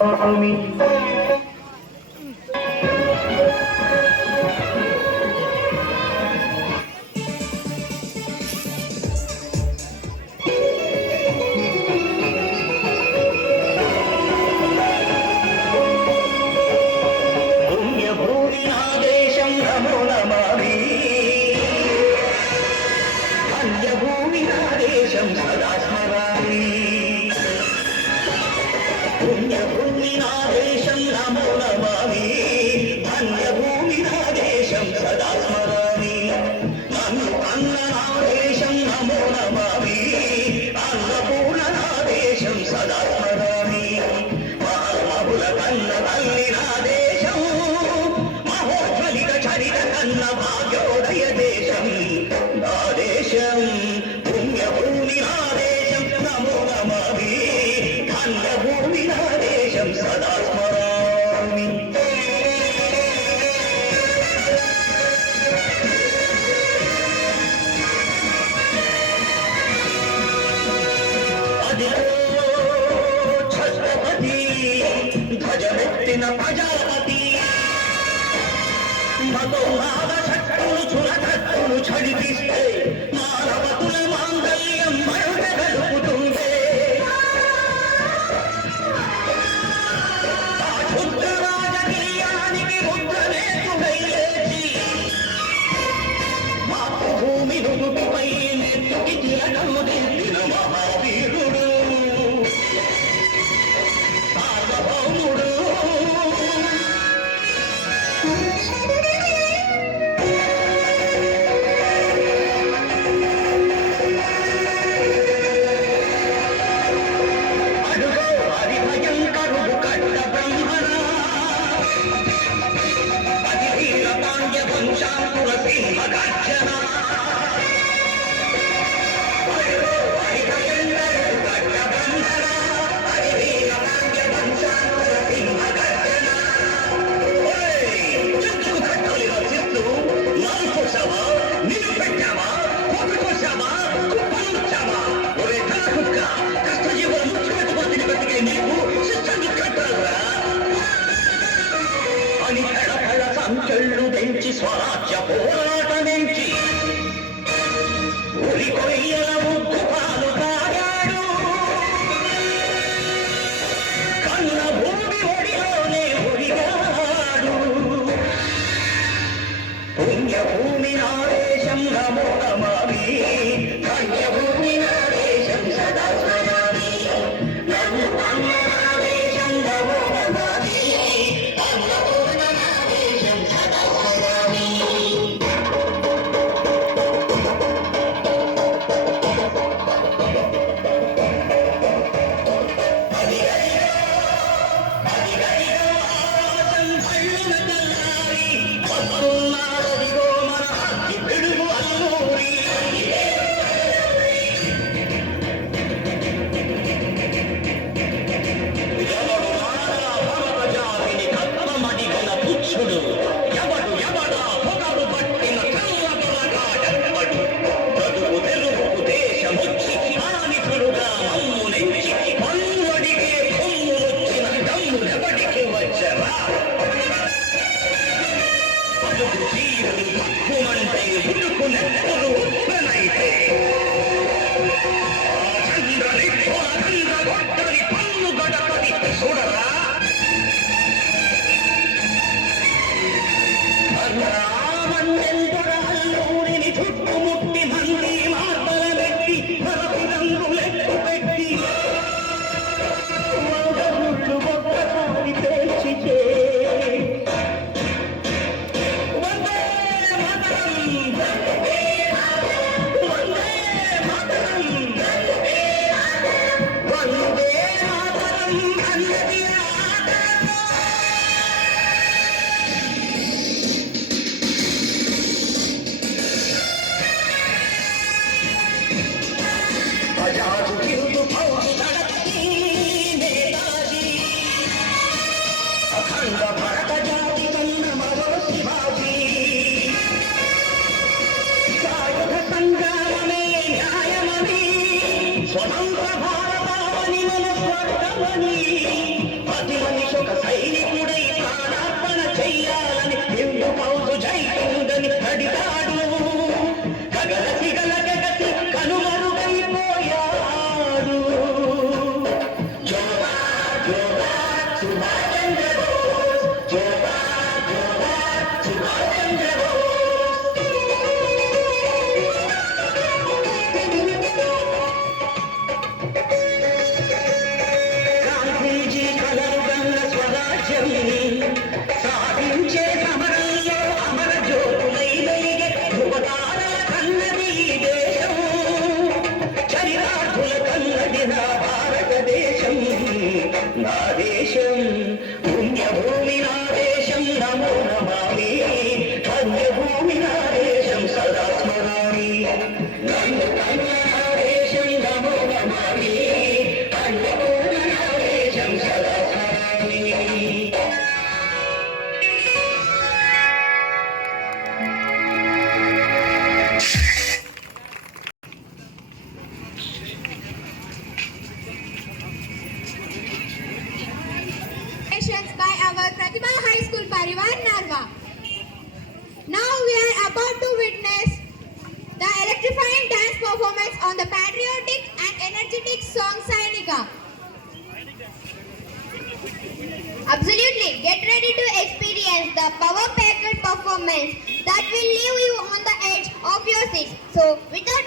Oh, me. দিন প্রজাপতি। ভগবান ছড়ি দিচ্ছে ಸ್ವರಾಜ್ಯ ಪೂರ್ಣ హిందని అడిగాడు గగలసి గలగసి కనుమరుగైపోయాడు జోహార్ జోహార్ సుభాష్ నా భారతదేశం నా దేశం పుణ్యభూమి నా దేశం నమో నమామి ధన్యభూమి నా దేశం సదా స్మరామి. నన్ను కన్న on the patriotic and energetic song Sainika. Absolutely, get ready to experience the power-packed performance that will leave you on the edge of your seat. So, without